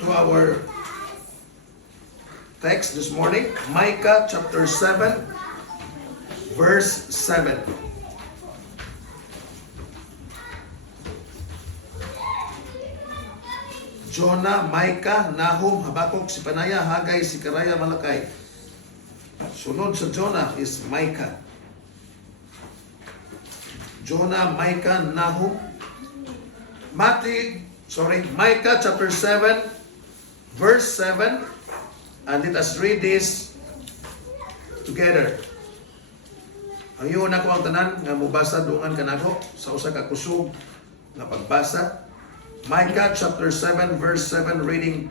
to our text this morning, Micah chapter 7, verse 7. Jonah, Micah, Nahum, Habakuk, Sipanaya, Hagay, Sikaraya, Malakay. Sunod sa Jonah is Micah. Jonah, Micah, Nahum. Micah chapter 7, verse 7. And let us read this together. Ang iyon ako ang tanan nga mubasa dungan kanako sa usa ka kusog nga pagbasa. Micah chapter 7 verse 7 reading,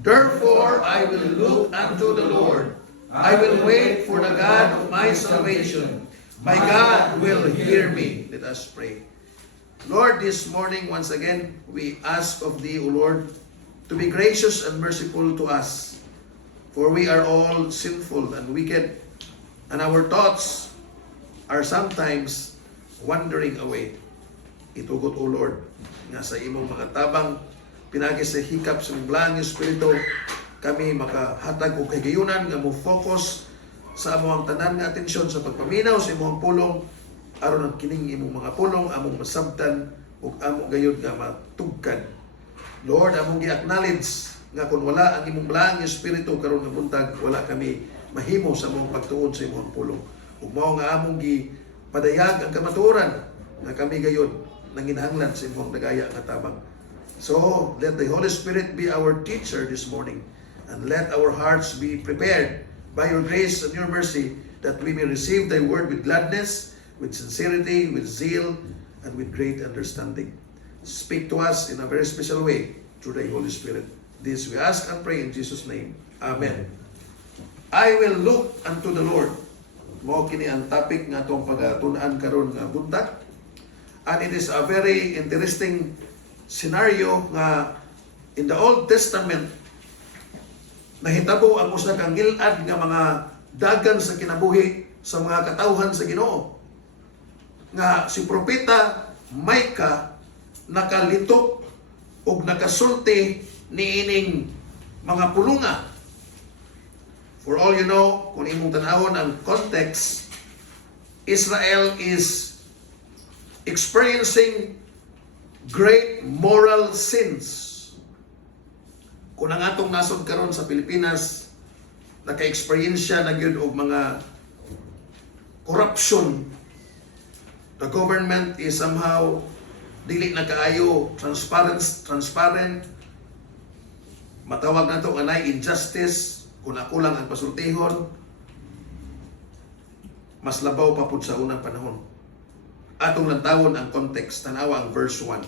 Therefore I will look unto the Lord. I will wait for the God of my salvation. My God will hear me. Let us pray. Lord, this morning once again we ask of Thee, O Lord, to be gracious and merciful to us. For we are all sinful and wicked, and our thoughts are sometimes wandering away. Itugot, O Lord, nga sa imong mga tabang pinagi sa hikap sa blang espiritu, kami makahatag og kagayunan nga mo focus sa among tanan nga atensyon sa pagpaminaw sa imong pulong aron ang kining imong mga pulong among masabtan ug among gayud nga matugkan. Lord, among gi-acknowledge nga kung wala ang imong blang espiritu karon nga buntag, wala kami mahimo sa among pagtuon sa imong pulong. Ug mao nga among gipadayag ang kamatuoran nga kami gayud nanginahanglan sa imong dagaya nga tabang. So, let the Holy Spirit be our teacher this morning, and let our hearts be prepared by your grace and your mercy, that we may receive thy word with gladness, with sincerity, with zeal, and with great understanding. Speak to us in a very special way through the Holy Spirit. This we ask and pray in Jesus' name. Amen. I will look unto the Lord. Mao kini ang topic nga atong pagatunan karon nga buntag. And it is a very interesting scenario nga in the Old Testament nahitabo ang usa ka ngilad nga mga dagan sa kinabuhi sa mga katawhan sa Ginoo. Nga si propeta Micah nakalitok ug nakasulti niining mga pulunga. For all you know, kung imong tanawon ang context, Israel is experiencing great moral sins. Kung ang atong nasod karon sa Pilipinas, naka-experiensya na gyud og mga corruption. The government is somehow dili na kaayo transparent. Matawag na ito anay injustice, kung nakulang ang pasultihon, mas labaw pa pud sa unang panahon. Atong lantawon ang context, tanawa ang verse 1.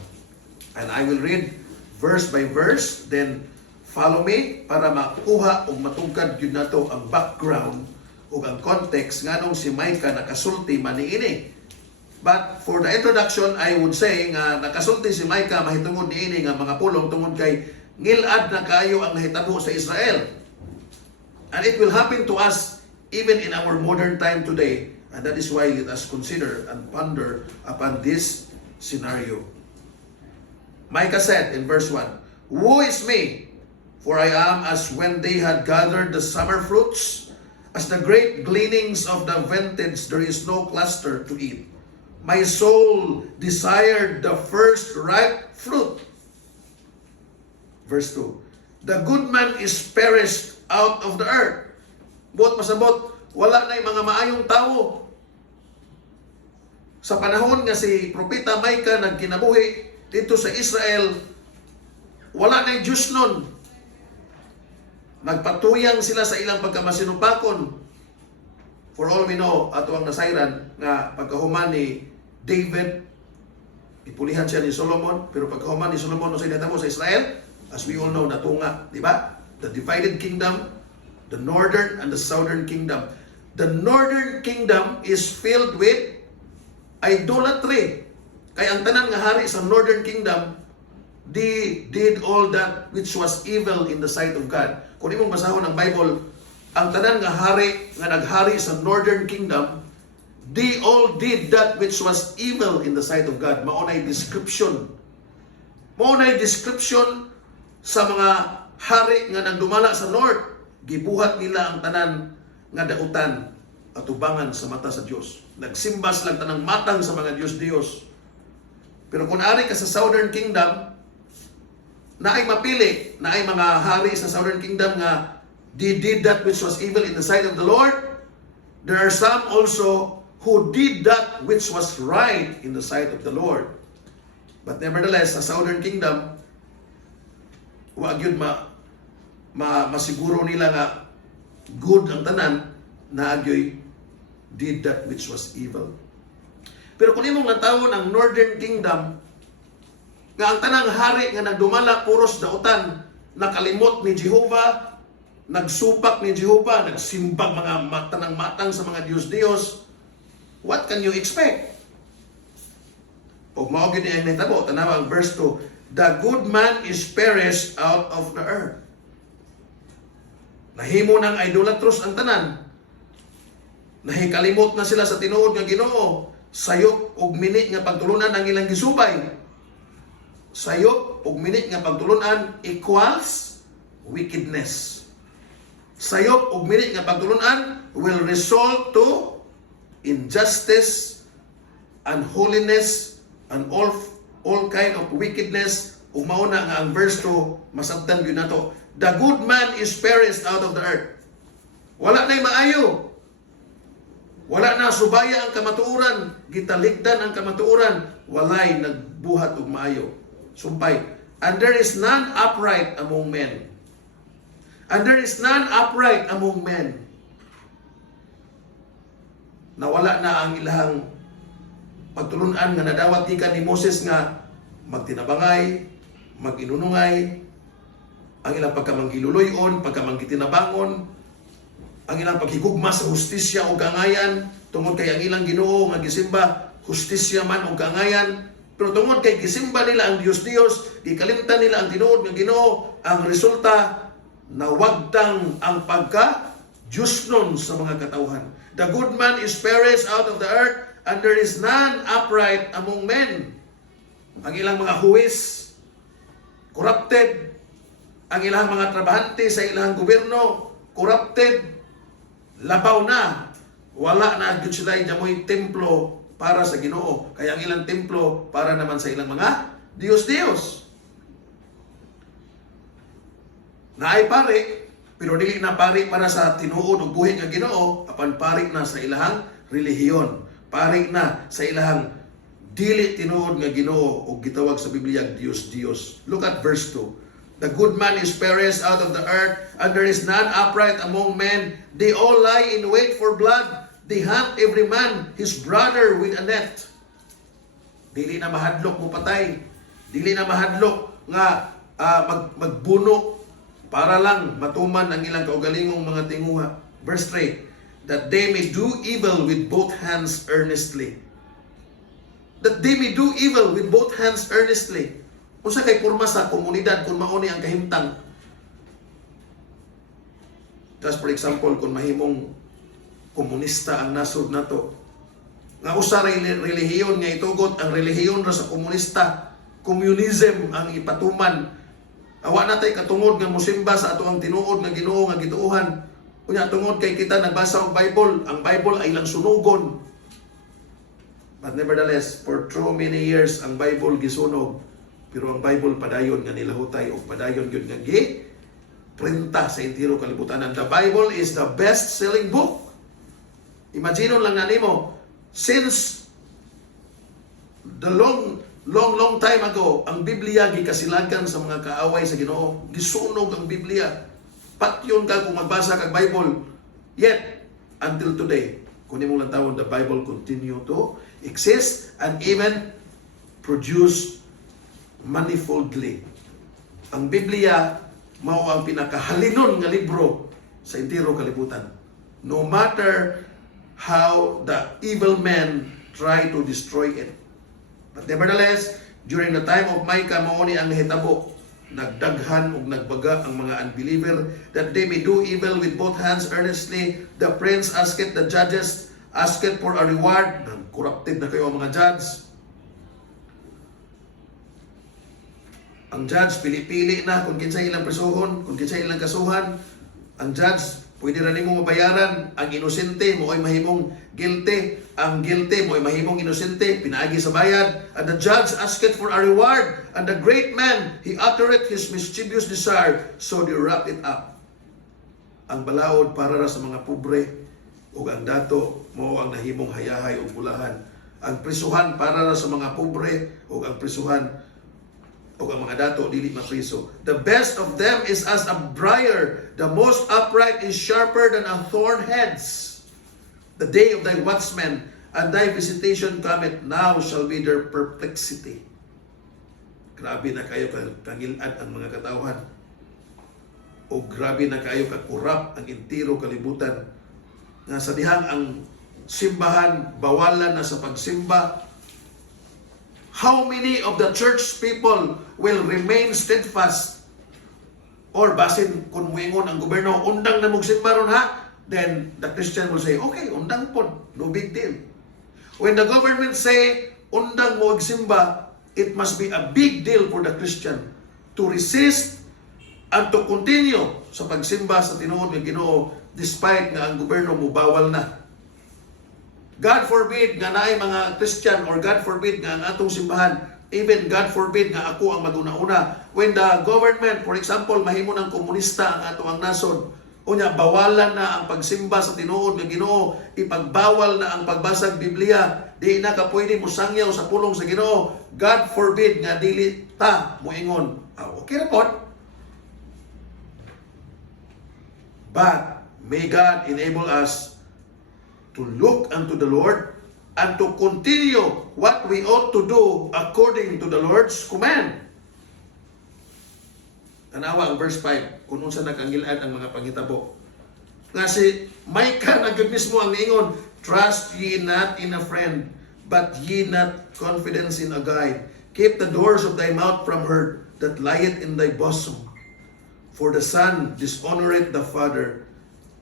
And I will read verse by verse, then follow me para makuha o matugkad yun nato ang background o ang context nganong si Micah nakasulti maniini. But for the introduction, I would say nga nakasulti si Micah mahitungod niini nga mga pulong tungod kay ngilad na kayo ang nahitabo sa Israel. And it will happen to us even in our modern time today. And that is why let us consider and ponder upon this scenario. Micah said in verse 1, Woe is me, for I am as when they had gathered the summer fruits, as the great gleanings of the vintage there is no cluster to eat. My soul desired the first ripe fruit. Verse 2, The good man is perished out of the earth. Buot masabot, wala na yung mga maayong tao. Sa panahon nga si Propeta Micah nagkinabuhi dito sa Israel, wala na yung Diyos nun. Nagpatuyang sila sa ilang pagkamasinupakon. For all we know, ato ang nasayran nga pagkahuman ni David, ipulihan siya ni Solomon, pero pagkahuman ni Solomon no sa inatamo sa Israel, as we all know, natunga, di ba? The divided kingdom, the northern and the southern kingdom. The northern kingdom is filled with idolatry. Kaya ang tanan nga hari sa northern kingdom, they did all that which was evil in the sight of God. Kung imong basahon ang Bible, ang tanan nga hari nga naghari sa northern kingdom, they all did that which was evil in the sight of God. Maunay description sa mga hari nga nagdumala sa north, gibuhat nila ang tanan nga dautan at ubangan sa mata sa Dios. Nagsimbas lang tanang matang sa mga Diyos. Pero kung ari ka sa Southern Kingdom, naay mapili, naay mga hari sa Southern Kingdom nga they did that which was evil in the sight of the Lord. There are some also who did that which was right in the sight of the Lord. But nevertheless, sa Southern Kingdom, wag yun masiguro nila nga good ang tanan na agyoy did that which was evil. Pero kung imong natawon ang Northern Kingdom, nga ang tanang hari nga nagdumala puros dautan, nakalimot ni Jehovah, nagsupak ni Jehovah, nagsimbag mga tanang matang sa mga Diyos, what can you expect? O mao gyud ang nahitabo, tanawa ang verse 2, the good man is perished out of the earth. Nahimo ng idolatros ang tanan. Nahikalimot na sila sa tinuod nga Ginoo. Sayop og minit nga pagtulunan ang ilang gisubay. Sayop og minit nga pagtulunan equals wickedness. Sayop og minit nga pagtulunan will result to injustice, unholiness, and all kind of wickedness. Ug mao na nga ang verse 2 masabtan gyud nato. The good man is perished out of the earth. Wala na'y maayo. Wala na subaya ang kamatuoran, gitaligdan ang kamatuoran, walay nagbuhat og maayo. Sumpay. And there is none upright among men. And there is none upright among men. Nawala na ang ilahang pagtulunan nga nadawat gikan ni Moses nga magtinabangay, maginunungay, ang ilang pagkamanggiluloyon, pagkamangitinabangon, ang ilang paghigugma sa hustisya o kangayan, tungod kay ang ilang Ginoo nga gisimba, hustisya man o kangayan, pero tungod kay gisimba nila ang Diyos, gikalimtan nila ang tinuod nga Ginoo, ang resulta, nawagtang ang pagka-Diyos nun sa mga katawhan. The good man is perished out of the earth, and there is none upright among men. Ang ilang mga huwis, corrupted. Ang ilang mga trabahante sa ilang gobyerno, corrupted. Labaw na. Wala na gyud sila jamoy templo para sa Ginoo. Kaya ang ilang templo para naman sa ilang mga Diyos. Naay pare, pero dili na pari para sa tinuod ug buhi nga Ginoo, apan pari na sa ilahang relihiyon. Pari na sa ilahang dili tinuod nga Ginoo ug gitawag sa Biblia Diyos. Look at verse 2. The good man is perished out of the earth, and there is none upright among men. They all lie in wait for blood. They hunt every man his brother with a net. Dili na mahadlok mo patay. Dili na mahadlok nga magbuno para lang matuman ang ilang kaugalingong mga tinguha. Verse 3, that they may do evil with both hands earnestly. That they may do evil with both hands earnestly. Usa kay porma sa komunidad kung mauni ang kahimtang. Just for example, kung mahimong komunista ang nasod nato, nga usa relihiyon nga itugot ang relihiyon ra sa komunista, communism ang ipatuman. Awa natay katungod nga mosimba sa ato ang tinuod nga Ginoo nga gituuhan. Unya tungod kay kita nagbasa og Bible, ang Bible ay lang sunugon. But nevertheless, for too many years ang Bible gisunog. Pero ang Bible padayon nga nilahutay o padayon yun nga printa sa entero kalibutan. And the Bible is the best-selling book. Imagine lang na nimo, since the long time ago, ang Biblia gikasilagan sa mga kaaway sa Ginoo. Gisunog ang Biblia. Patyon ka kung magbasa kag Bible. Yet, until today, kung imong lang tawon, the Bible continue to exist and even produce manifoldly. Ang Biblia mao ang pinakahalinon nga libro sa entero kalibutan. No matter how the evil men try to destroy it. But nevertheless, during the time of Micah, mao ni ang hitabo, nagdaghan ug nagbaga ang mga unbeliever that they may do evil with both hands earnestly. The prince asked the judges, asked for a reward. Corrupted na kayo ang mga judge. Ang judge pili-pili na kung kinsay ilang prisuhon, kung kinsay ilang kasuhan. Ang judge pwede ra nimo mabayaran. Ang inosente mo ay mahimong guilty. Ang guilty mo ay mahimong inosente, pinaagi sa bayad. And the judge asked for a reward, and the great man, he uttereth his mischievous desire, so they wrap it up. Ang balaod para ra sa mga pobre, ug ang dato mo ang nahimong hayahay ug bulahan. Ang prisuhan para ra sa mga pobre, ug ang prisuhan ug ang mga dato dili mapriso. The best of them is as a briar, the most upright is sharper than a thorn heads. The day of thy watchmen and thy visitation cometh, now shall be their perplexity. Grabe na kayo kangilad ang mga katawhan. O grabe na kayo kakurap ang entero kalibutan. Nga sa dihang ang simbahan, bawalan na sa pagsimba. How many of the church people will remain steadfast? Or basin kung muingon ang gobyerno, undang na magsimba ron ha? Then the Christian will say, okay, undang po, no big deal. When the government say, undang mo magsimba, it must be a big deal for the Christian to resist and to continue sa pagsimba sa tinuod ng Ginoo despite nga ang gobyerno mo bawal na. God forbid nga naay mga Christian or God forbid nga ang atong simbahan, even God forbid nga ako ang maguna-una. When the government, for example, mahimo ng komunista ang atong nason, unya bawalan na ang pagsimba sa tinuod ng Ginoo, ipagbawal na ang pagbasag Biblia, di na ka pwede mo sangyaw sa pulong sa Ginoo. God forbid nga dili ta moingon. Okay na po. But may God enable us to look unto the Lord and to continue what we ought to do according to the Lord's command. Tanawa ang verse 5, kung unsa nakangilad ang mga panghitabo. Nga si Micah nagud mismo ang niingon, trust ye not in a friend, but ye not confidence in a guide. Keep the doors of thy mouth from her that lieth in thy bosom. For the son dishonoreth the father,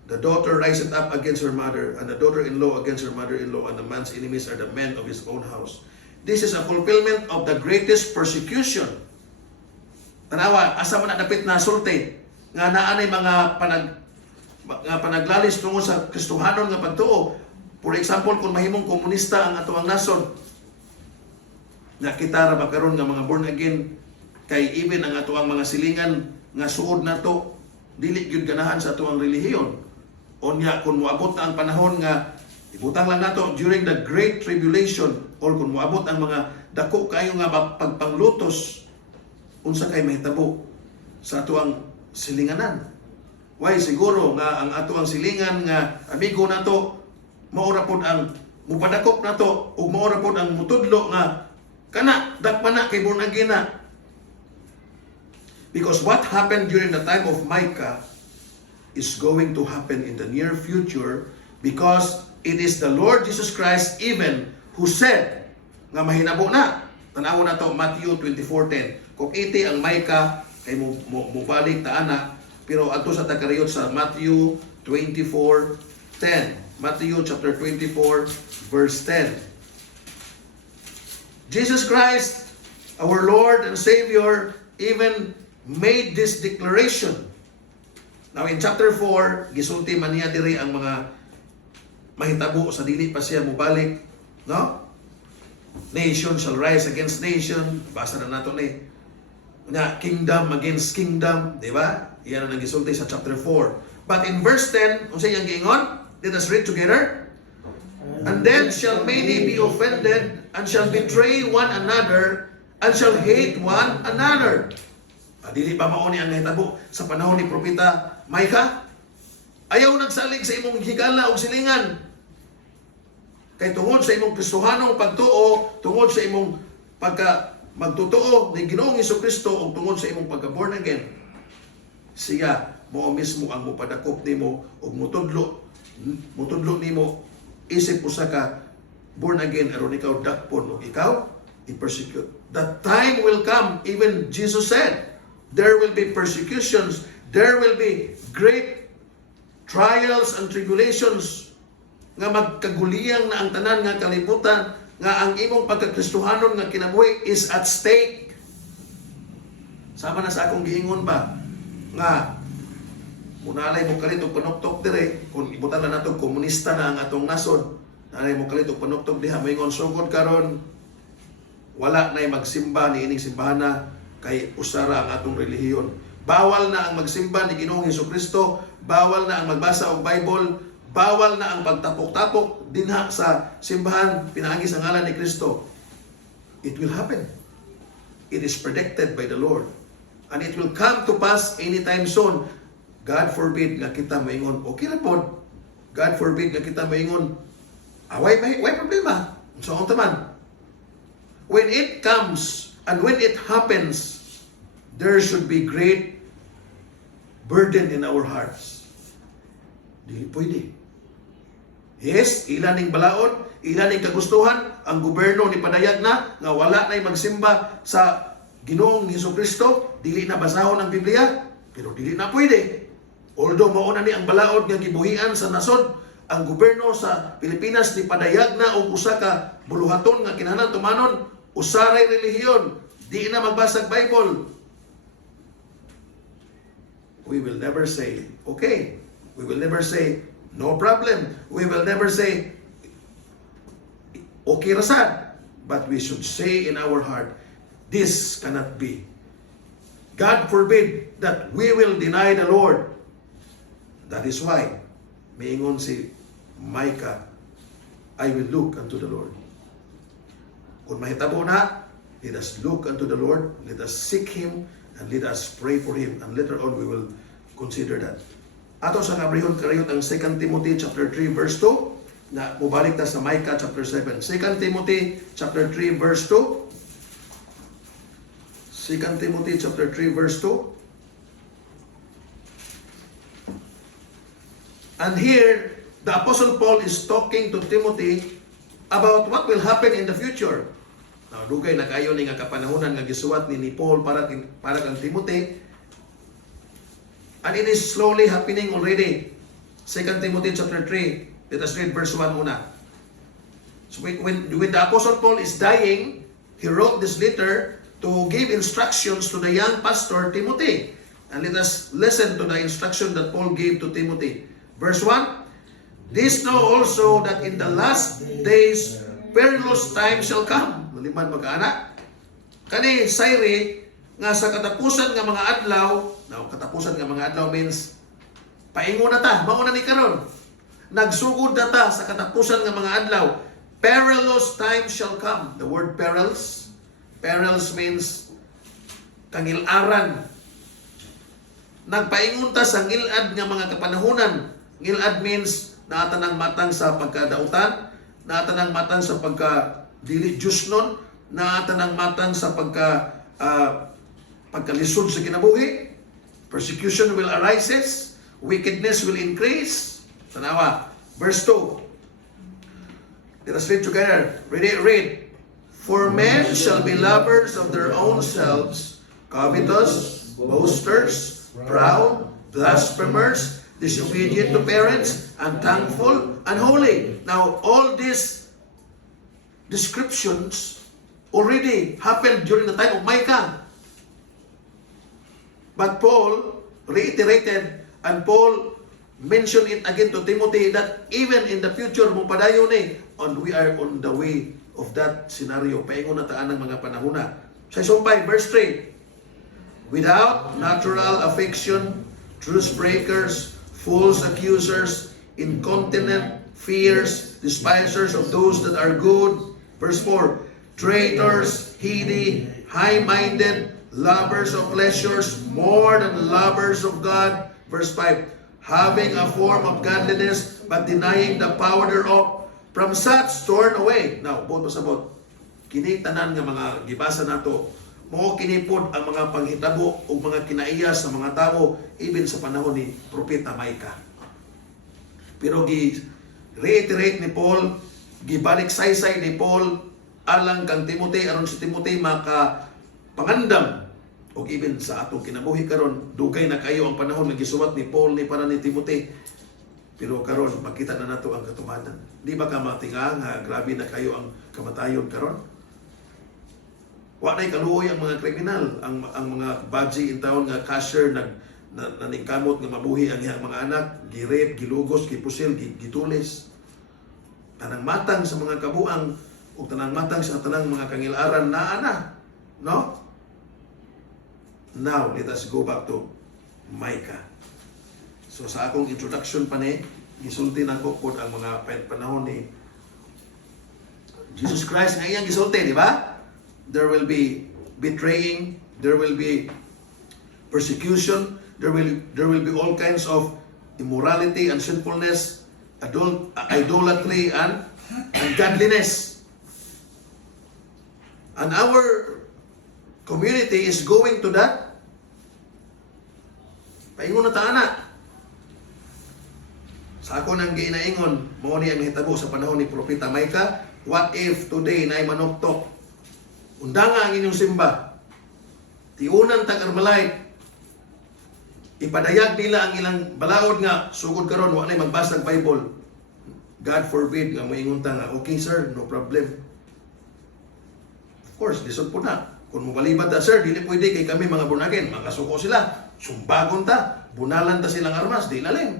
the daughter riseth up against her mother, and the daughter-in-law against her mother-in-law, and the man's enemies are the men of his own house. This is a fulfillment of the greatest persecution. Tanawa, asa man dapit na sulti nga naanay mga panaglalis tungod sa Kristohanon nga pagtuo. For example, kung mahimong komunista ang atoang nason, nakita ra ba karon nga mga born again kay even ang atoang mga silingan nga suod nato dili gyud ganahan sa atoang relihiyon. Unya kung moabot ang panahon nga ibutang lang nato during the great tribulation, or kung moabot ang mga dako kayo nga pagpanglutos, unsa kay mahitabo sa atoang silinganan. Why siguro nga ang atoang silingan nga amigo nato maura pod ang mupadakop nato ug maura pod ang mutudlo nga kana dakpan na kay born again na. Because what happened during the time of Micah is going to happen in the near future, because it is the Lord Jesus Christ even who said nga mahinabo na. Tanaw na to Matthew 24:10. Kung iti ang Micah kay mubalik ta ana, pero adto sa tagariyot sa Matthew 24:10. Matthew chapter 24 verse 10. Jesus Christ, our Lord and Savior, even made this declaration. Now in chapter 4, gisulti man niya diri ang mga mahitabo sa dili pa siya mubalik, no? Nation shall rise against nation. Basa na nato ni. Na kingdom against kingdom, di ba? Iyan ang gisulti sa chapter 4. But in verse 10, kung sa iyang giingon, let us read together. And then shall many be offended, and shall betray one another, and shall hate one another. Dili ba mao ni ang nahitabo sa panahon ni propeta Micah? Ayaw nagsalig sa imong higala o silingan. Kay tungod sa imong Kristohanong pagtuo, tungod sa imong magtutuo ni Ginoong Hesukristo, o tungod sa imong pagka-born again, siya mo mismo ang mupadakop nimo og mutudlo nimo isip usa ka born again aron ikaw dakpon og ikaw i-persecute. That time will come, even Jesus said, there will be persecutions, there will be great trials and tribulations, nga magkaguliyang na ang tanan nga kalibutan, nga ang imong pagkakristohanon nga kinabuhi is at stake. Sama na sa akong giingon ba nga munalay mo kalit og panuktok dire kung ibutan na nato komunista na ang atong nasod. Nanay mo kalit og panuktok diha moingon sugod karon wala nay magsimba ni ining simbahan kay usara ang atong relihiyon. Bawal na ang magsimba ni Ginoong Hesukristo, bawal na ang magbasa og Bible, bawal na ang pagtapok-tapok dinha sa simbahan pinaagi sa ngalan ni Kristo. It will happen. It is predicted by the Lord. And it will come to pass anytime soon. God forbid nga kita maingon, okay na po. God forbid nga kita maingon, why problema? So, ang taman. When it comes, and when it happens, there should be great burden in our hearts. Dili pwede. Yes, ilan ning balaod, ilan ning kagustuhan, ang gobyerno ni padayag na nga wala na'y magsimba sa Ginoong Hesukristo, dili na basahon ang Biblia, pero dili na pwede. Although mauna ni ang balaod nga gibuhian sa nasod, ang gobyerno sa Pilipinas ni padayag na og usa ka buluhaton nga kinahanglan tumanon, usaray relihiyon, di na magbasag Bible. We will never say, okay. We will never say, no problem. We will never say, okay rasad. But we should say in our heart, this cannot be. God forbid that we will deny the Lord. That is why, miingon si Micah, I will look unto the Lord. Kung mahitabo na, let us look unto the Lord, let us seek Him, and let us pray for Him. And later on, we will consider that. Ato sa kabrihon karayot ang 2 Timothy chapter 3 verse 2, na mubalik ta sa Micah chapter 7. 2 Timothy chapter 3 verse 2. 2 Timothy chapter 3 verse 2. And here, the Apostle Paul is talking to Timothy about what will happen in the future. Now, dugay na kayo ni nga kapanahonan nga gisuwat ni Paul para kang Timothy. And it is slowly happening already. 2 Timothy chapter 3. Let us read verse 1 muna. So when the Apostle Paul is dying, he wrote this letter to give instructions to the young pastor Timothy. And let us listen to the instruction that Paul gave to Timothy. Verse 1, this know also that in the last days perilous times shall come. Maliman mag-anak. Kani sayri nga sa katapusan nga mga adlaw, now katapusan nga mga adlaw means paingon na ta, mauna ni karon. Nagsugod na ta sa katapusan nga mga adlaw. Perilous times shall come. The word perils means kangilaran. Nagpaingon ta sa ngilad nga mga kapanahunan. Ngilad means naatanang matang sa pagkadautan, naatanang matang sa pagka-dili Diyos nun, naatanang matang sa pagkalisod sa kinabuhi. Persecution will arise, wickedness will increase. Tanawa, verse 2. Let us read together. Read. For men shall be lovers of their own selves, covetous, boasters, proud, blasphemers, disobedient to parents, unthankful, unholy. Now, all these descriptions already happened during the time of Micah. But Paul reiterated, and Paul mentioned it again to Timothy, that even in the future, mupadayon and we are on the way of that scenario. Paingon na taan ng mga panahuna. Sa sumpay, verse 3, without natural affection, truce breakers, false accusers, incontinent, fierce, despisers of those that are good. Verse 4, traitors, heady, high-minded, lovers of pleasures more than lovers of God. Verse 5, having a form of godliness, but denying the power thereof. From such turn away. Now, buot pasabot, kini tanan nga mga gibasa nato, mo kinipod ang mga panghitabo o mga kinaiya sa mga tao even sa panahon ni Propeta Micah. Pero reiterate ni Paul, gibalik saysay ni Paul alang kang Timothy, aron si Timothy maka pangandam o even sa atong kinabuhi karon, dugay na kayo ang panahon nga gisuwat ni Paul ni para ni Timothy. Pero karon makita na nato ang katumanan. Di ba ka matinga nga grabe na kayo ang kamatayon karon? Wa na'y kaluoy ang mga kriminal, ang mga badge in town nga cashier naningkamot nga mabuhi ang iyang mga anak, girep, gilugos, gipusil, gitulis. Tanang matang sa mga kabuang ug tanang matang sa tanang mga kangilaran naa na, no? Now, let us go back to Micah. So sa akong introduction pa ni, gisulti nako pod ang mga panahon ni Jesus Christ nga iyang gisulti, di ba? There will be betraying, there will be persecution, there will be all kinds of immorality and sinfulness, idolatry and ungodliness. And our community is going to that. Paingon na taana. Sa ako nang ginaingon, mao ni ang hitabo sa panahon ni Propeta Micah. What if today na manuktok? Undanga ang inyong simba. Tiunan tag Carmelite. Ipadayag nila ang ilang balaod nga sugod karon wa nay magbasa ng Bible. God forbid nga moingon ta nga, okay sir, no problem. Of course, lisod po na. Kung mabalibat ta sir, dili pwede kay kami mga bunagin, makasuko sila. Sumbagon ta, bunalan ta silang armas, di lalim.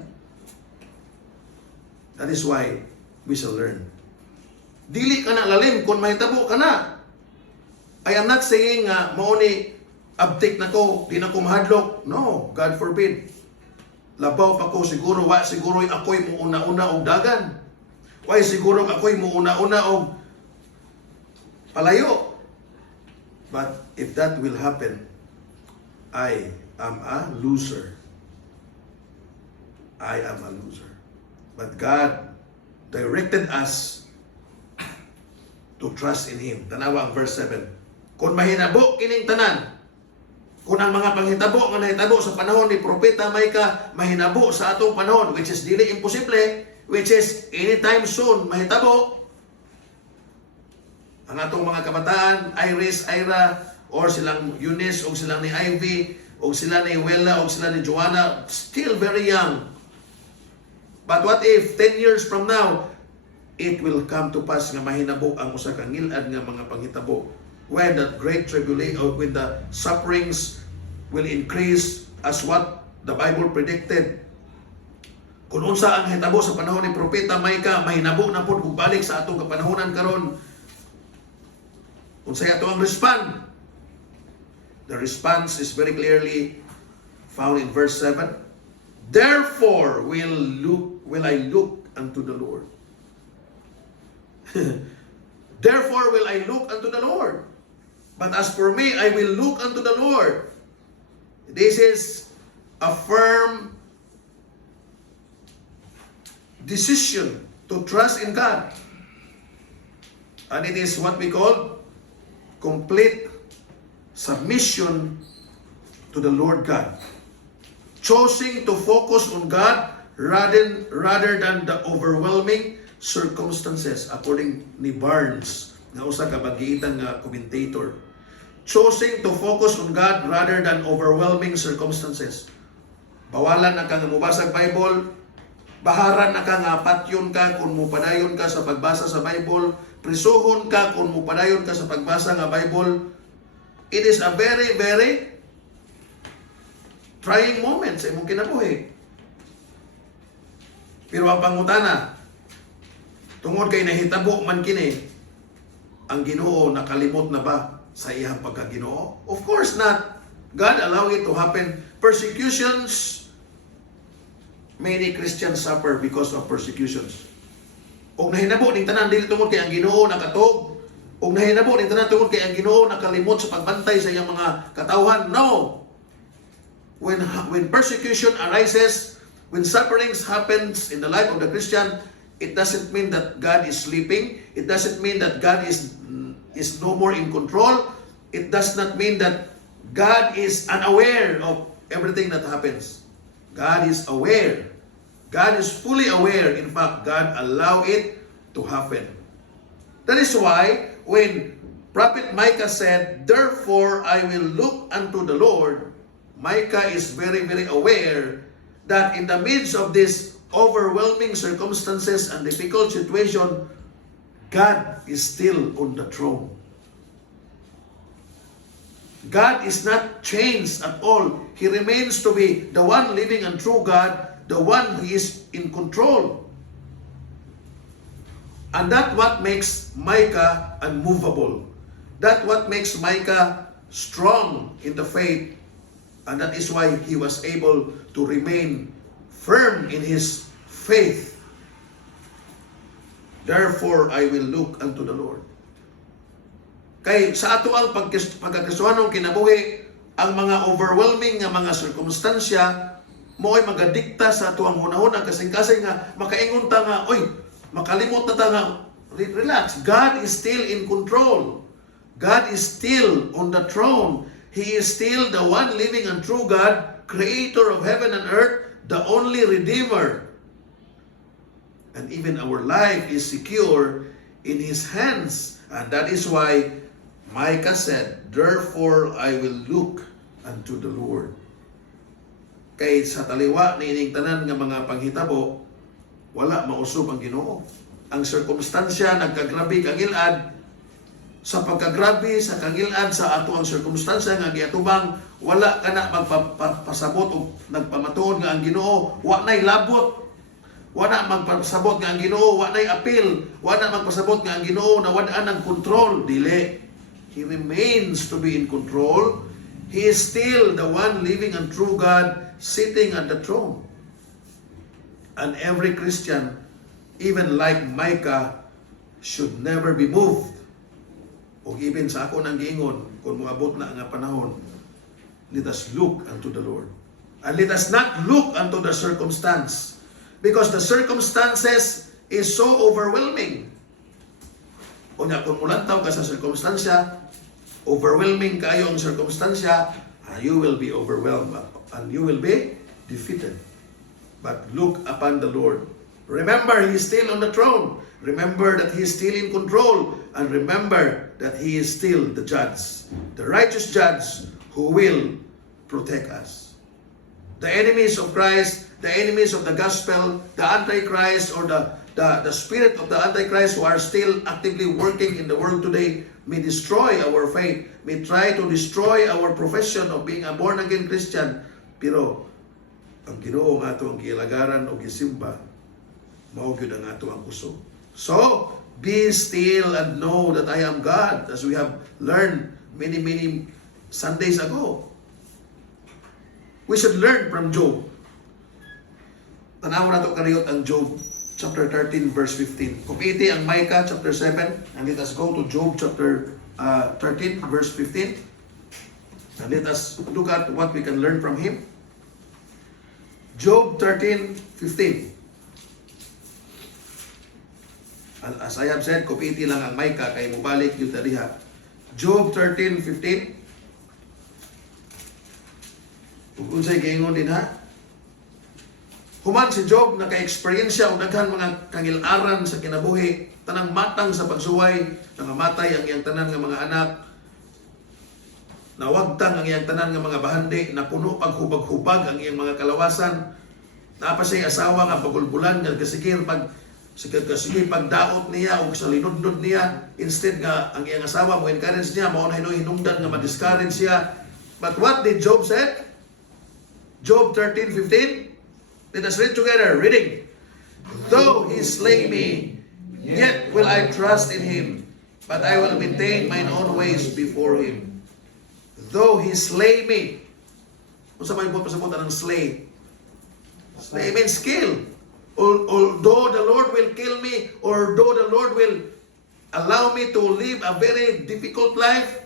That is why we shall learn. Dili ka na lalim kung mahitabo ka na. I am not saying nga mao ni abtik na ko, di na ko mahadlok. No, God forbid. Labaw pa ko siguro, wa siguro ako'y muuna-una og dagan. Wa siguro ako'y muuna-una og palayo. But if that will happen, I am a loser. I am a loser. But God directed us to trust in Him. Tanawa ang verse 7. Kung mahinabo kining tanan, kung ang mga panghitabo nga nahitabo sa panahon ni Propeta Micah mahinabo sa atong panahon, which is dili imposible, which is anytime soon mahitabo, ang atong mga kabataan, Iris, Ira, or silang Eunice, o silang ni Ivy, o sila ni Wella, o sila ni Joanna, still very young. But what if 10 years from now, it will come to pass nga mahinabo ang usa ka ngilad nga mga panghitabo, when the great tribulation, or when the sufferings will increase as what the Bible predicted. Kung unsa ang hitabo sa panahon ni Propeta Micah, mahinabo na po kung balik sa atong kapanahonan karon. Unsay ato ang respond? The response is very clearly found in verse 7. Therefore will I look unto the Lord. Therefore will I look unto the Lord. But as for me, I will look unto the Lord. This is a firm decision to trust in God. And it is what we call complete submission to the Lord God. Choosing to focus on God rather than the overwhelming circumstances, according ni Barnes, na usa ka bagiitan nga commentator. Choosing to focus on God rather than overwhelming circumstances. Bawalan na ka nga mubasa Bible, baharan na ka nga patyon ka kung mupadayon ka sa pagbasa sa Bible, prisuhon ka kung mupadayon ka sa pagbasa nga Bible. It is a very, very trying moment sa imong kinabuhi. Pero ang pangutana, tungod kay nahitabo man kini, ang Ginoo nakalimot na ba sa iyang pagkaginoo? Of course not. God allow it to happen. Persecutions, many Christians suffer because of persecutions. Og nahinabo ning tanan dili tungod kay ang Ginoo nakatog, og nahinabo ning tanan tungod kay ang Ginoo nakalimot sa pagbantay sa iyang mga katawhan. No. When persecution arises, when sufferings happens in the life of the Christian, it doesn't mean that God is sleeping. It doesn't mean that God is no more in control. It does not mean that God is unaware of everything that happens. God is aware. God is fully aware. In fact, God allow it to happen. That is why when Prophet Micah said, "Therefore I will look unto the Lord," Micah is very, very aware that in the midst of this overwhelming circumstances and difficult situation, God is still on the throne. God is not changed at all. He remains to be the one living and true God, the one who is in control. And that's what makes Micah unmovable. That's what makes Micah strong in the faith. And that is why he was able to remain firm in his faith. Therefore, I will look unto the Lord. Kay sa ato ang pagkakasuanong kinabuhi, ang mga overwhelming nga mga sirkumstansya mo ay magadikta sa ato ang hunahuna kasing-kasing nga makaingon ta nga, oy, makalimot na ta nga, relax. God is still in control. God is still on the throne. He is still the one living and true God, creator of heaven and earth, the only Redeemer. And even our life is secure in His hands. And that is why Micah said, therefore I will look unto the Lord. Kay sa taliwa ni ining tanan nga mga panghitabo, wala mausob ang Ginoo. Ang sirkumstansya nagkagrabe kagilad, sa pagkagrabe sa kagilad sa ato ang sirkumstansya nga giatubang, wala ka na magpapasabot o nagpamatuon nga ang Ginoo, wa na'y labot. Wala magpasabot nga ang Ginoo, wa na'y apil, wala magpasabot nga ang Ginoo na wala ang control, dili. He remains to be in control. He is still the one living and true God sitting at the throne. And every Christian, even like Micah, should never be moved. O even sa ako nang giingon, kung moabot na nga panahon, let us look unto the Lord. And let us not look unto the circumstance. Because the circumstances is so overwhelming. O nga, kung mulantaw ka sa circumstansya, overwhelming kayo ang circumstansya, you will be overwhelmed and you will be defeated. But look upon the Lord. Remember, He is still on the throne. Remember that He is still in control. And remember that He is still the judge, the righteous judge who will protect us. The enemies of Christ, the enemies of the gospel, the Antichrist, or the spirit of the Antichrist who are still actively working in the world today may destroy our faith, may try to destroy our profession of being a born-again Christian. Pero ang Ginoo nga ato ang giilagaran o gisimba, mao gyud ang ato ang kusog. So, be still and know that I am God, as we have learned many Sundays ago. We should learn from Job. Tanaw na ito kariyot ang Job chapter 13 verse 15. Kupiti ang Micah chapter 7, and let us go to Job chapter 13 verse 15. And let us look at what we can learn from him. Job 13:15. As I have said, kupiti lang ang Micah kay mubalik yung taliha. Job 13:15. Kung sa'y gingon din ha, human si Job naka-experience siya o daghan mga kangilaran sa kinabuhi, tanang matang sa pagsuway, nangamatay ang iyang tanan nga mga anak, nawagtang ang iyang tanan nga mga bahandi, napuno paghubag-hubag ang iyang mga kalawasan, naapa siya asawa nga pagulbulan, nga kasigir pagdaot niya o sa linudnod niya, instead nga ang iyang asawa mo encourage niya, mao na hinungdan nga ma-discourage siya. But what did Job say? Job 13:15. Let us read together. Reading. Though he slay me, yet will I trust in him, but I will maintain mine own ways before him. Though he slay me. Kung sa may pasabutan ng slay. Slay means kill. Although the Lord will kill me, or though the Lord will allow me to live a very difficult life,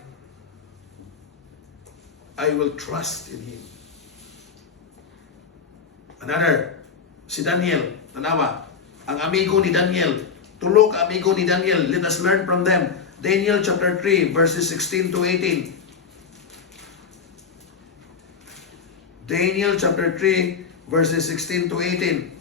I will trust in him. Another, si Daniel, tanawa, ang amigo ni Daniel, tulo ka amigo ni Daniel, let us learn from them. Daniel chapter 3, verses 16 to 18. Daniel chapter 3, verses 16 to 18.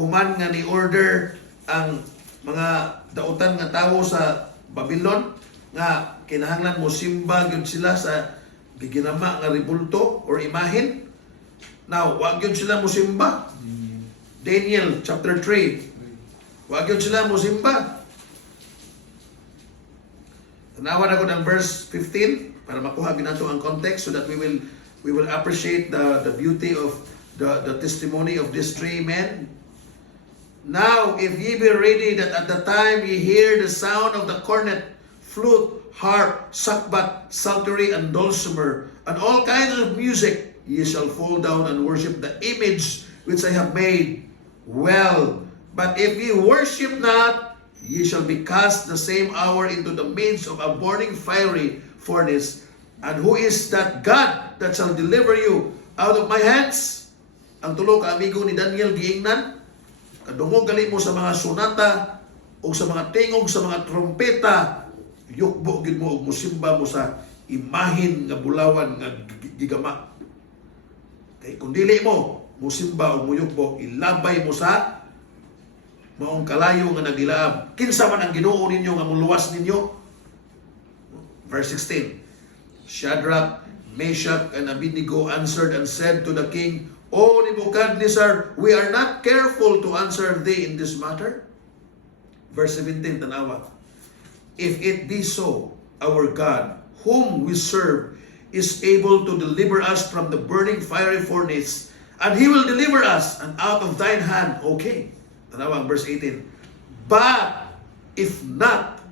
Human nga ni order ang mga dautan nga tao sa Babylon, nga kinahanglan mo simba gyud sila sa giginama nga ribulto or imahin. Now, wag yun sila musimba. Daniel chapter 3. Wag yun sila musimba. Tanawan ako ng verse 15. para makuha ginato ang context so that we will appreciate the beauty of the testimony of these three men. Now, if ye be ready, that at the time ye hear the sound of the cornet, flute, harp, sackbut, psaltery, and dulcimer, and all kinds of music, ye shall fall down and worship the image which I have made. Well, but if ye worship not, ye shall be cast the same hour into the midst of a burning fiery furnace. And who is that God that shall deliver you out of my hands? Ang tulo ka amigo ni Daniel giingnan, kadungog gali mo sa mga sunata o sa mga tingog sa mga trompeta, yukbo gid mo og musimba mo sa imahin nga bulawan nga gigama. Kay kung dili mo musimba og muyukbo, ilabay mo sa maong kalayo nga nagilaab. Kinsa man ang Ginoo ninyo nga muluwas ninyo? Verse 16. Shadrach, Meshach, and Abednego answered and said to the king, O Nebuchadnezzar, we are not careful to answer thee in this matter. Verse 17, tanawa. If it be so, our God, whom we serve, is able to deliver us from the burning fiery furnace, and he will deliver us and out of thine hand, O king. Tanawa, verse 18. But if not,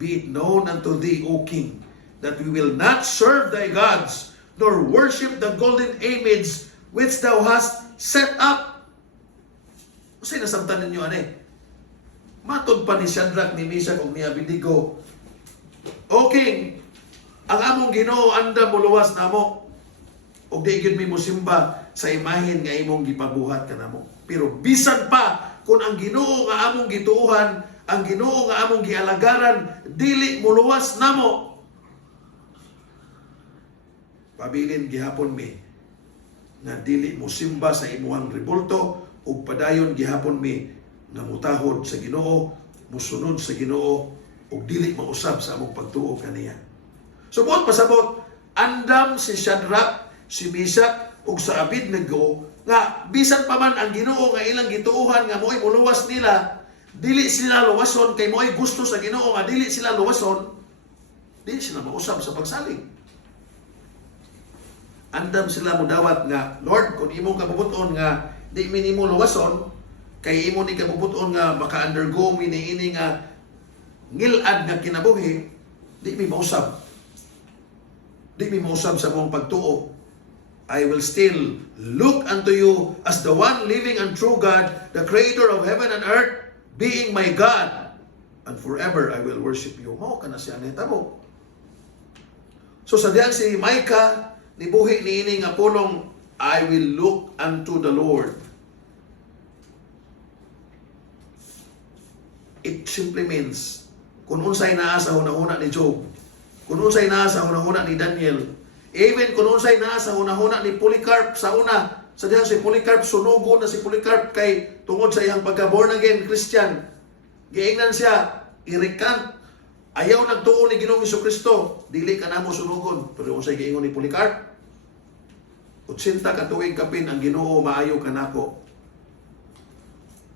be it known unto thee, O king, that we will not serve thy gods, nor worship the golden image which thou hast set up. Kasi nasabtan ninyo, matod pa ni Shadrach, ni Meshach, o ni Abednego, O king, ang among Ginoo anda muluwas namo, o di gyud mi mosimba sa imahin nga imong gipabuhat kanamo. Pero bisan pa kung ang Ginoo nga among gituuhan, ang Ginoo nga among gialagaran, dili muluwas namo, pabilin gihapon mi nga dili mo simba sa imuhang rebulto ug padayon gihapon mi nga mutahod sa Ginoo, musunod sa Ginoo ug dili mausab sa among pagtuo kaniya. So buot pasabot, andam si Shadrach, si Meshach ug sa Abednego nga bisan pa man ang Ginoo nga ilang gituuhan nga mo'y muluwas nila, dili sila luwason kay mo'y gusto sa Ginoo nga dili sila luwason, dili sila mausab sa pagsalig. Andam sila mo dawat nga, Lord, kung imong kabubuton nga di minimo luwason, kay imo ni kabubuton nga maka-undergo ini nga ngilad nga kinabuhi, di mi mausab. Di mi mausab sa mong pagtuo. I will still look unto you as the one living and true God, the creator of heaven and earth, being my God, and forever I will worship you. Mao kana siya ni tabo. So sa diyan si Micah, nibuhi niini nga pulong, I will look unto the Lord. It simply means, kung unsay naa sa hunahuna ni Job, kung unsay naa sa hunahuna ni Daniel, even kung unsay naa sa hunahuna ni Polycarp sa una, sa diyan si Polycarp, sunugo na si Polycarp kay tungod sa iyang pagka-born again Christian. Giingnan siya, irikant, ayaw nagtuo ni Ginoong Jesucristo, dili ka na mo sunugon. Pero unsay giingon ni Polycarp, 80 ka tuig kapin ang Ginoo maayo kanako,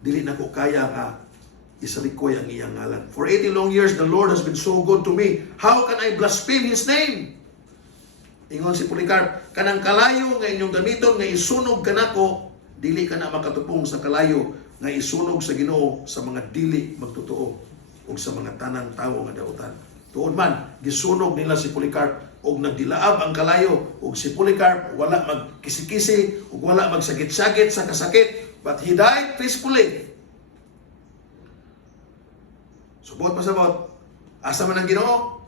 dili nako kaya nga isalikoy ang iyang ngalan. For 80 long years the Lord has been so good to me, how can I blaspheme His name? Ingon si Polycarp, kanang kalayo nga inyong gamiton nga isunog kanako, dili ka na makatupong sa kalayo nga isunog sa Ginoo sa mga dili magtotoo o sa mga tanang tawo nga dautan. Tuod man, gisunog nila si Polycarp og nagdilaab ang kalayo, og si Polycarp wala magkisi-kisi og wala magsakit-sakit sa kasakit, but he died peacefully. Subot pasabot, asa man ang Ginoo?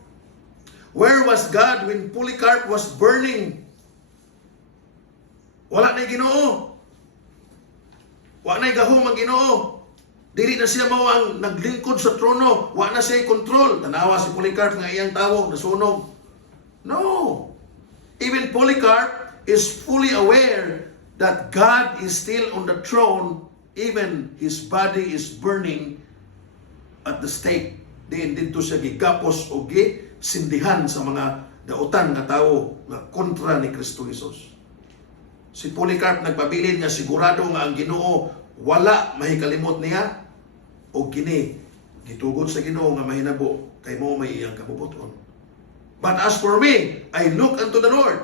Where was God when Polycarp was burning? Wala na'y Ginoo. Wala na'y gahom ang Ginoo. Dili na siya mao ang naglingkod sa trono. Wala na siya control. Tanawa si Polycarp nga iyang tawo, nasunog. No. Even Polycarp is fully aware that God is still on the throne, even his body is burning at the stake. Diin dito siya gigapos o sindihan sa mga dautan nga tao nga kontra ni Kristo Jesus. Si Polycarp nagpabilin nga sigurado nga ang Ginoo wala mahikalimot niya o gini gitugod sa Ginoo nga mahinabo kay mo may iyang kabubuton. But as for me, I look unto the Lord.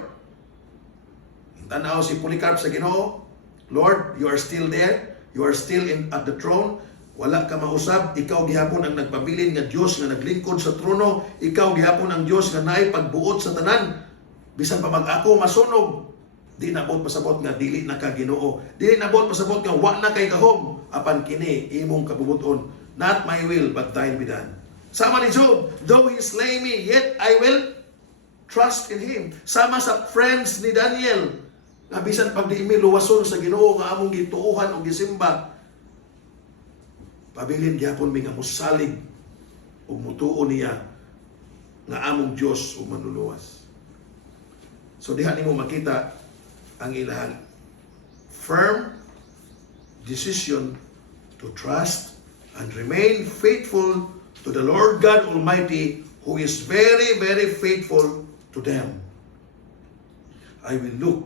Tanaw si Polycarp sa Ginoo, Lord, you are still there. You are still at the throne. Wala ka mausab. Ikaw gihapon ang nagpabilin nga Dios nga naglingkod sa trono. Ikaw gihapon ang Dios nga naay pagbuot sa tanan. Bisan pa mag-ako masunog, di nabot pasabot nga dili na ka Ginoo. Dili nabot pasabot nga wa na kay gahom. Apan kini imong kabubuton. Not my will, but thine be done. Sama ni Job, though he slay me, yet I will trust in him. Sama sa friends ni Daniel, nga bisan pag di imi luwason sa Ginoo nga among gituuhan o gisimba, pabilin gyapon mi nga musalig ug mutuo niya nga among Dios ug manluluwas. So diha nimo makita ang ilahang firm decision to trust and remain faithful to the Lord God Almighty, who is very, very faithful to them. I will look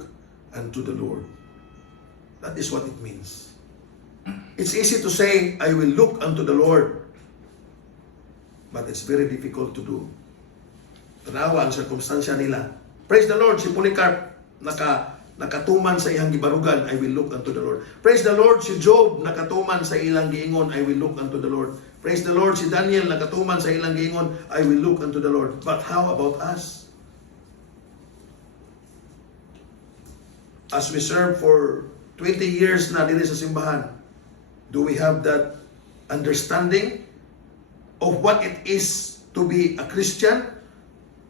unto the Lord. That is what it means. It's easy to say, I will look unto the Lord. But it's very difficult to do. Tanawa ang circumstansya nila. Praise the Lord, si Polycarp, nakatuman sa iyang gibarugan, I will look unto the Lord. Praise the Lord, si Job, nakatuman sa ilang giingon, I will look unto the Lord. Praise the Lord, si Daniel, nakatuman sa ilang giingon, I will look unto the Lord. But how about us? As we serve for 20 years na dito sa simbahan, do we have that understanding of what it is to be a Christian?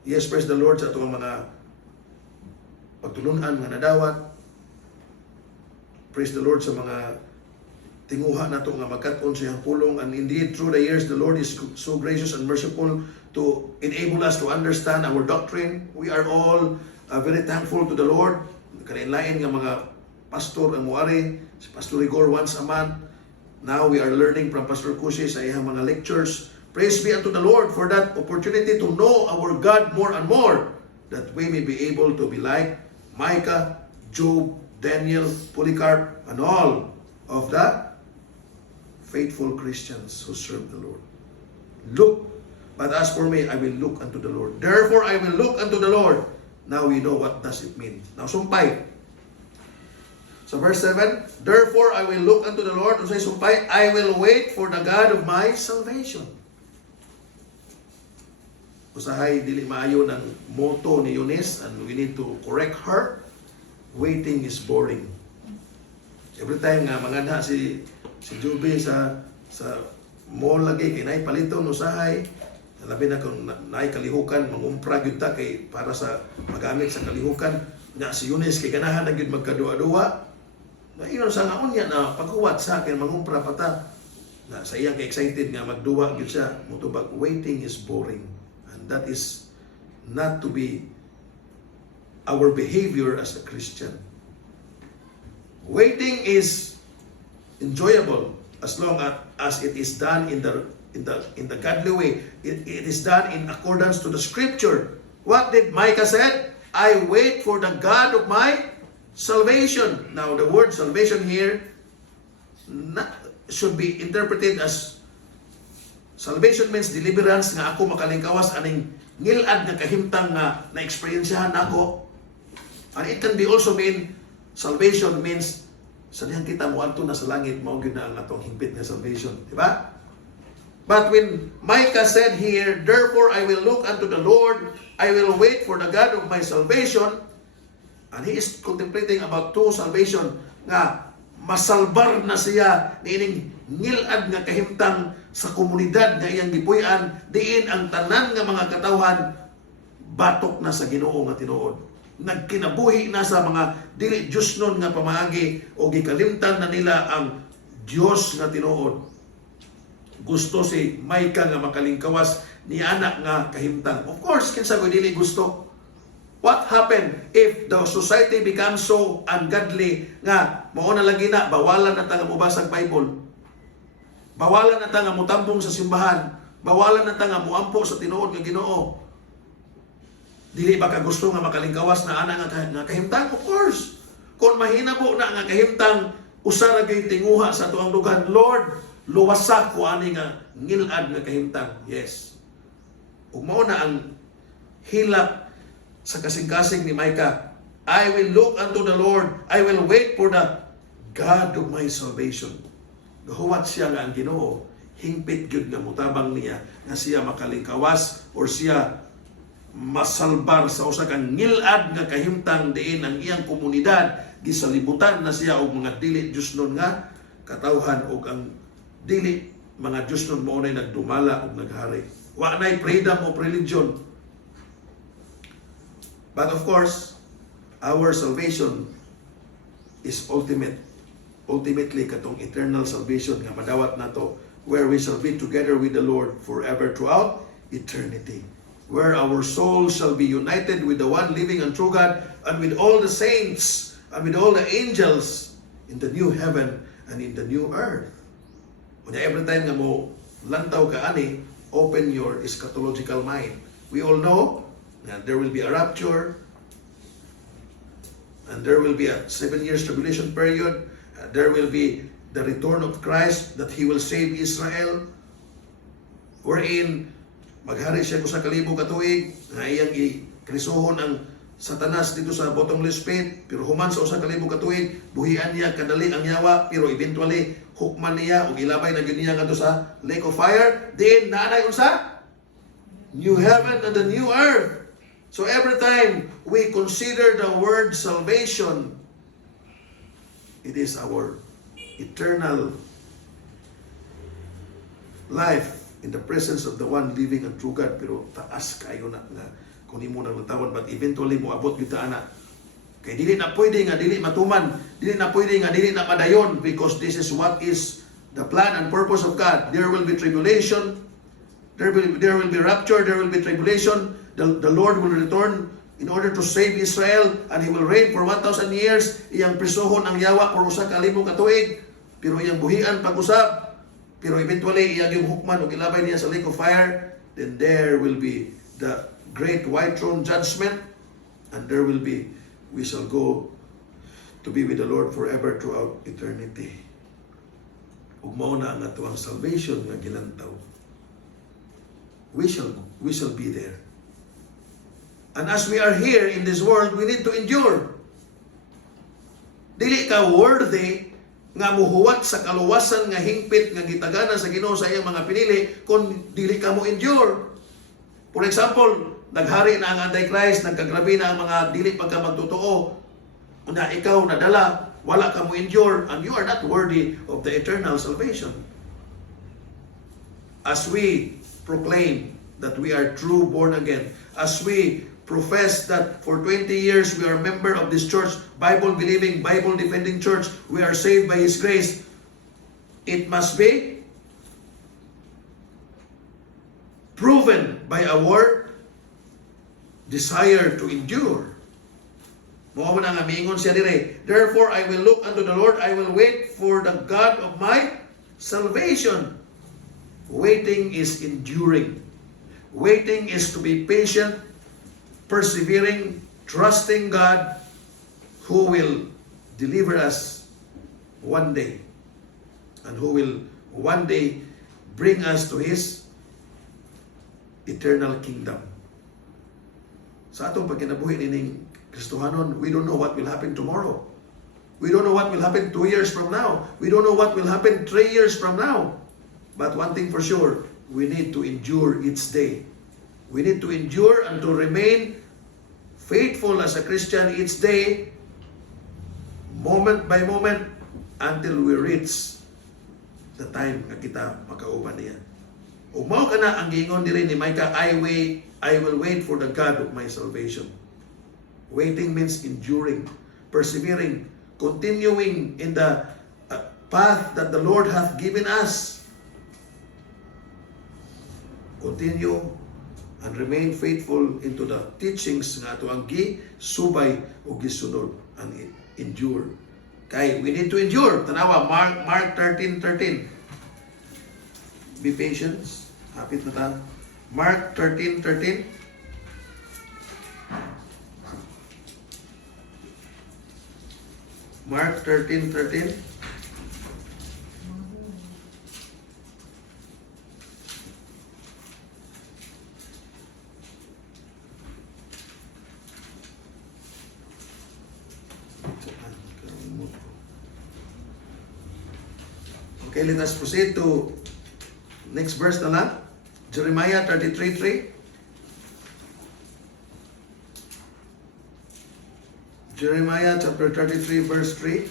Yes, praise the Lord sa itong mga pagtulunan nga nadawat. Praise the Lord sa mga tinguha na ito nga magkat-on sa iyang pulong. And indeed, through the years, the Lord is so gracious and merciful to enable us to understand our doctrine. We are all very thankful to the Lord. Kanilain nga mga pastor ang muari, si Pastor Igor once a month. Now we are learning from Pastor Kusi sa iyang mga lectures. Praise be unto the Lord for that opportunity to know our God more and more, that we may be able to be like Micah, Job, Daniel, Polycarp, and all of the faithful Christians who serve the Lord. Look, but as for me, I will look unto the Lord. Therefore, I will look unto the Lord. Now we know what does it mean. Now, sumpay. So verse 7, therefore I will look unto the Lord, and say, sumpay, I will wait for the God of my salvation. Usahay, dili maayo ng motto ni Eunice, and we need to correct her. Waiting is boring. Every time nga manganda si Juby sa mall lagi, kinay paliton, usahay, labi na kung naay kalihukan, mangumpra gyud ta kay para sa magamit sa kalihukan. Nga si Eunice kay ganahan na gyud magkadua-dua. Na iyon sa ngaon niya na pagkuwat sa akin mangumpra pa ta. Na sa iyang excited nga magduwa gyud siya, mutubag waiting is boring. And that is not to be our behavior as a Christian. Waiting is enjoyable as long as it is done in the godly way. It is done in accordance to the scripture. What did Micah said? I wait for the God of my salvation. Now the word salvation here should be interpreted as salvation means deliverance, nga ako makalingkawas aning ngilad nga kahimtang nga na-experiensyahan nako. And it can be also mean salvation means sa dihang kita mo adto na sa langit, mao gyud na ang atong hingpit nga salvation, di ba? But when Micah said here, therefore I will look unto the Lord, I will wait for the God of my salvation, and he is contemplating about two salvation, nga masalbar na siya niining ngilad nga kahimtang sa komunidad nga iyang gipuy-an, diin ang tanan nga mga katawhan batok na sa Ginoo nga tinuod. Nagkinabuhi na sa mga dili Diyos nun nga pamaagi o gikalimtan na nila ang Diyos nga tinuod. Gusto si Micah nga makalingkawas ni anak nga kahimtang. Of course, kinsa ko dili gusto. What happened if the society becomes so ungodly nga mao na lagi na bawalan na ta nga mubasa ang Bible? Bawalan na ta nga mutambong sa simbahan. Bawalan na ta nga muampo sa tinuod nga Ginoo. Dili ba ka gusto nga makalingkawas na anak nga kahimtang? Of course. Kung mahinabo na nga kahimtang usa ra gyud tinguha sa tuang dugan, Lord, luwasak ko ani nga ngilad nga kahimtang. Yes. Ug mao na ang hilak sa kasing-kasing ni Micah. I will look unto the Lord. I will wait for the God of my salvation. Gahuwat siya nga ang Ginoo. Hingpit gyud nga mutabang niya nga siya makalingkawas or siya masalbar sa usa ka ngilad nga kahimtang diin ang iyang komunidad gisalibutan na siya og mga dili Dios nun nga katawhan og ang dili mga Dios nun mao nay nagdumala og naghari. Wa nay freedom of religion. But of course, our salvation is ultimately katong eternal salvation nga madawat nato, where we shall be together with the Lord forever throughout eternity, where our soul shall be united with the one living and true God, and with all the saints and with all the angels in the new heaven and in the new earth. When every time nga mo lantaw ka ani, open your eschatological mind. We all know that there will be a rapture, and there will be a 7 years tribulation period. There will be the return of Christ, that He will save Israel, wherein maghari siya ko sa kalibo katuig, na iyang ikrisuhon ang Satanas dito sa bottomless pit, pero human sa usa kalibo katuig, buhian niya kadali ang yawa, pero eventually hukman niya o ilabay na gyud niya ngadto sa lake of fire. Then naanay unsa? New heaven and the new earth. So every time we consider the word salvation, it is our eternal life in the presence of the one living and true God. Pero taas kayo na nga kung imo nang natawan, but eventually moabot gyud ta ana. Kay dili na pwede nga dili matuman, dili na pwede nga dili na madayon, because this is what is the plan and purpose of God. There will be tribulation, there will be rapture, there will be tribulation. The Lord will return in order to save Israel, and He will reign for 1,000 years. Iyang prisohon ang yawa por usa ka libo ka tuig, pero iyang buhian pag-usab. Pero eventually iyang yung hukman o ilabay niya sa lake of fire. Then there will be the great white throne judgment, and there will be, we shall go to be with the Lord forever throughout eternity. Ug mao na ang atuang salvation nga gilantaw. We shall be there. And as we are here in this world, we need to endure. Dili ka worthy nga muhuwat sa kaluwasan nga hingpit nga gitagana sa Ginoo sa iyang mga pinili kung dili ka mo endure. For example, naghari na ang Antichrist, nagkagrabe na ang mga dili pagka magtotoo, na ikaw nadala, wala ka mo endure, and you are not worthy of the eternal salvation. As we proclaim that we are true born again, as we profess that for 20 years we are a member of this church, Bible-believing, Bible-defending church, we are saved by His grace, it must be proven by our desire to endure. Mao man nga miingon siya dire, therefore I will look unto the Lord, I will wait for the God of my salvation. Waiting is enduring. Waiting is to be patient, persevering, trusting God who will deliver us one day, and who will one day bring us to His eternal kingdom. Sa atong pagkinabuhi nining Kristohanon, we don't know what will happen tomorrow. We don't know what will happen 2 years from now. We don't know what will happen 3 years from now. But one thing for sure, we need to endure each day. We need to endure and to remain faithful as a Christian each day, moment by moment, until we reach the time nga kita makauban niya. Ug mao kana ang giingon diri ni Micah, I will wait for the God of my salvation. Waiting means enduring, persevering, continuing in the path that the Lord hath given us. Continue and remain faithful into the teachings nga ato ang gisubay o gisunod, and endure. Kay we need to endure. Tanawa, Mark 13:13. Be patient. Hapit na ta. Mark 13:13. Mark 13:13. Okay, let us proceed to next verse na lang. Jeremiah 33:3. Jeremiah chapter 33 verse 3.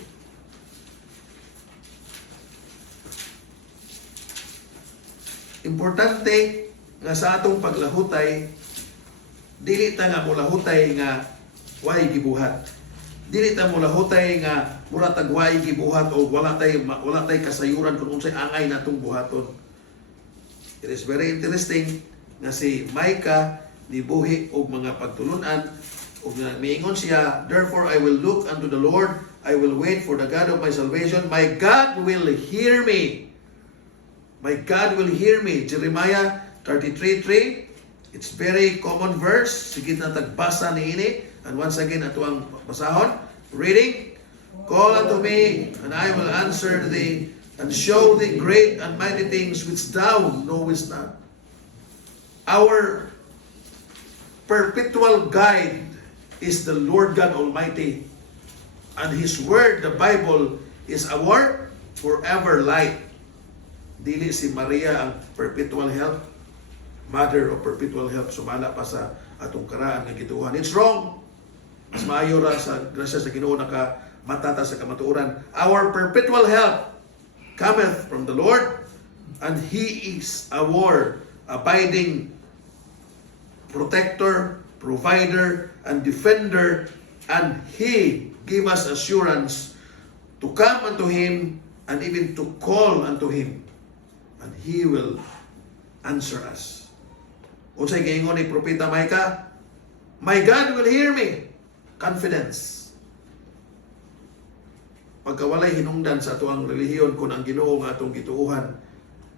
Importante nga sa atong paglahutay, dili ta nga mulahutay nga way gibuhat. Dili ta mulahutay nga mura tag way gibuhat o wala tay kasayuran kung unsay angay natong buhaton. It is very interesting nga si Micah nibuhi og mga pagtulunan ug miingon siya, therefore I will look unto the Lord, I will wait for the God of my salvation. My God will hear me. My God will hear me. Jeremiah 33:3. It's very common verse. Sige na tagbasa niini. And once again, ato ang basahon. Reading. Call unto me, and I will answer thee, and show thee great and mighty things which thou knowest not. Our perpetual guide is the Lord God Almighty. And His Word, the Bible, is our forever light. Dili si Maria ang perpetual help, mother of perpetual help, sumala pa sa atong karaan nga gituhan. It's wrong. Mas maayo ra sa grasya sa Ginoo naka matata sa kamatuoran. Our perpetual help cometh from the Lord, and He is our abiding protector, provider, and defender, and He give us assurance to come unto Him and even to call unto Him, and He will answer us. Unsay giingon ni Propeta Micah? My God will hear me. Confidence. Pagkawalay hinungdan sa atuang relihiyon kung ang Ginoo nga atong gituuhan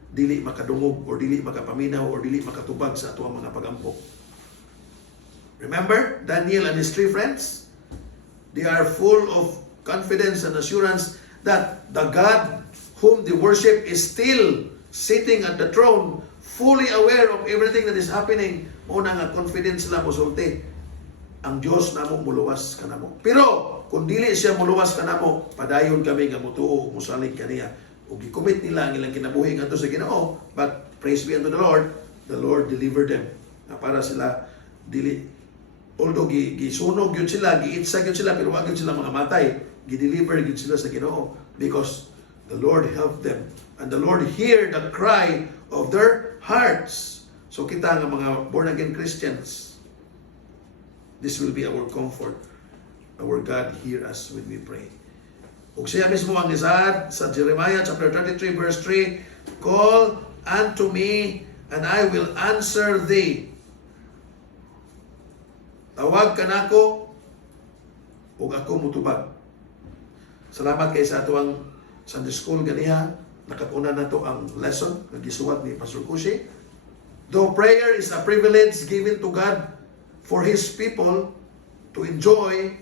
dili makadungog or dili makapaminaw or dili makatubag sa atuang mga pagampo. Remember Daniel and his 3 friends? They are full of confidence and assurance that the God whom they worship is still sitting at the throne, fully aware of everything that is happening. Una nga confidence sila musulti. Ang Dios namo muluwas kanamo. Pero kung dili siya muluwas kanamo, padayon kami nga mutuo ug musalig kaniya. Ug gikomit nila ang ilang kinabuhi ngadto sa Ginoo. But praise be unto the Lord delivered them. Na para sila dili, although gisunog yun sila, giitsa yun sila, pero wag yun sila mga matay. Gideliver yun sila sa Ginoo because the Lord helped them. And the Lord heard the cry of their hearts. So kita nga mga born again Christians, this will be our comfort. Our God hear us when we pray. Ug siya mismo ang gisaad sa Jeremiah chapter 33 verse 3, call unto me and I will answer thee. Tawag ka nako ug ako mutubag. Salamat kay sa atuang Sunday School ganiha. Nakapuna na to ang lesson na gisuwat ni Pastor Kushi. Though prayer is a privilege given to God for His people to enjoy,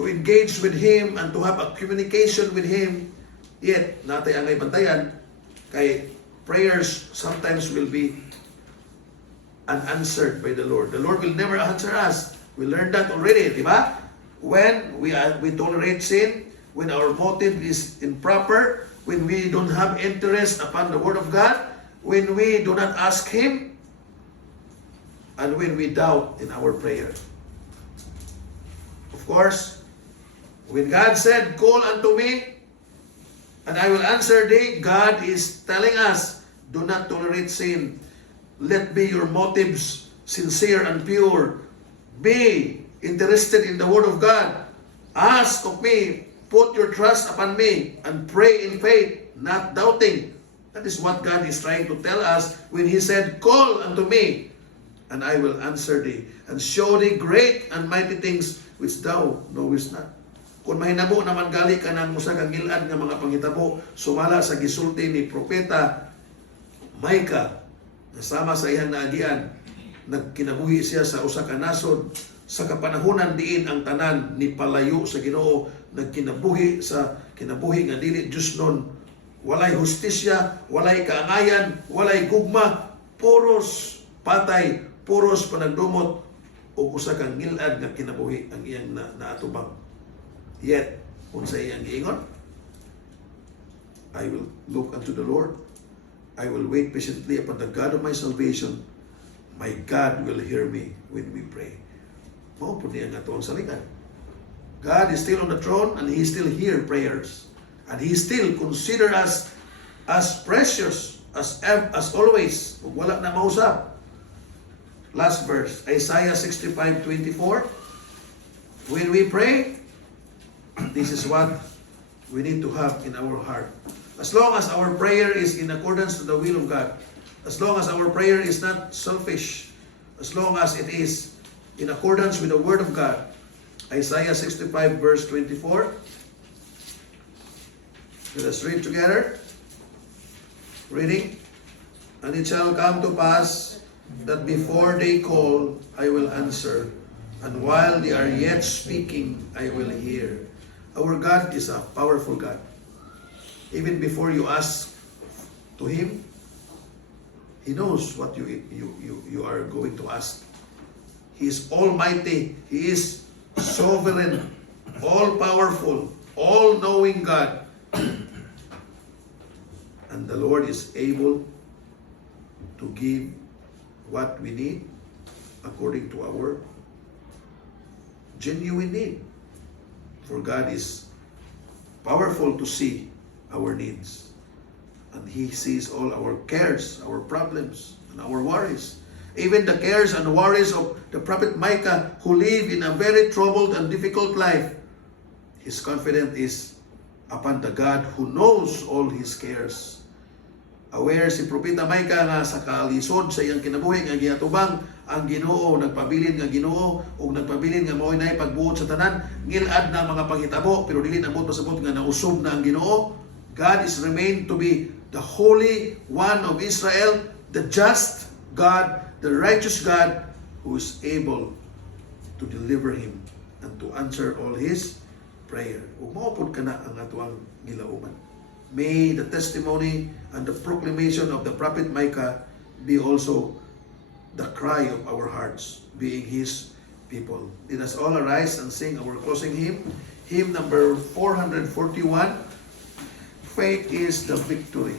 to engage with Him, and to have a communication with Him, yet natay angay bantayan kay prayers sometimes will be unanswered by the Lord. The Lord will never answer us. We learned that already, di ba? When we tolerate sin, when our motive is improper, when we don't have interest upon the Word of God, when we do not ask Him, and when we doubt in our prayer. Of course, when God said, call unto me, and I will answer thee, God is telling us, do not tolerate sin. Let be your motives sincere and pure. Be interested in the Word of God. Ask of me, put your trust upon me, and pray in faith, not doubting. That is what God is trying to tell us when He said, call unto me, and I will answer thee, and show thee great and mighty things which thou knowest not. Kung mahinabo naman gali ka ng musa kang ngilad nga mga panghitabo, sumala sa gisulti ni Propeta Micah, nasama sa iyang naagian, nagkinabuhi siya sa usa ka nasod, sa kapanahunan diin ang tanan ni palayo sa Ginoo, nagkinabuhi sa kinabuhi nga dili Diyos nun. Walay hustisya, walay kaangayan, walay gugma, puros patay, puros panagdumot, o usa kang ngilad nga kinabuhi ang iyang naatubang. Yet, kung sa iyang giingon, I will look unto the Lord. I will wait patiently upon the God of my salvation. My God will hear me when we pray. Mao po niya nga tuong salingan. God is still on the throne and He still hear prayers. And He still consider us as precious as always. Kung wala na mausap. Last verse, Isaiah 65:24. When we pray, this is what we need to have in our heart. As long as our prayer is in accordance to the will of God, as long as our prayer is not selfish, as long as it is in accordance with the Word of God. Isaiah 65 verse 24. Let us read together. Reading. And it shall come to pass that before they call, I will answer. And while they are yet speaking, I will hear. Our God is a powerful God. Even before you ask to Him, He knows what you are going to ask. He is almighty. He is sovereign, all-powerful, all-knowing God. And the Lord is able to give what we need according to our genuine need. For God is powerful to see our needs. And He sees all our cares, our problems, and our worries. Even the cares and worries of the prophet Micah, who lived in a very troubled and difficult life. His confidence is upon the God who knows all his cares. Aware si Propeta Micah nga sa kalisod sa iyang kinabuhi nga giatubang ang Ginoo, nagpabilin nga Ginoo ug nagpabilin nga mao'y nay pagbuot sa tanan, ngilad na mga panghitabo pero dili na pasabot nga nausob na ang Ginoo. God is remained to be the Holy One of Israel, the just God, the righteous God who is able to deliver him and to answer all his prayer. Ug maupod ka na ang atuang gilauman. May the testimony and the proclamation of the prophet Micah be also the cry of our hearts, being his people. Let us all arise and sing our closing hymn. Hymn number 441. Faith is the victory.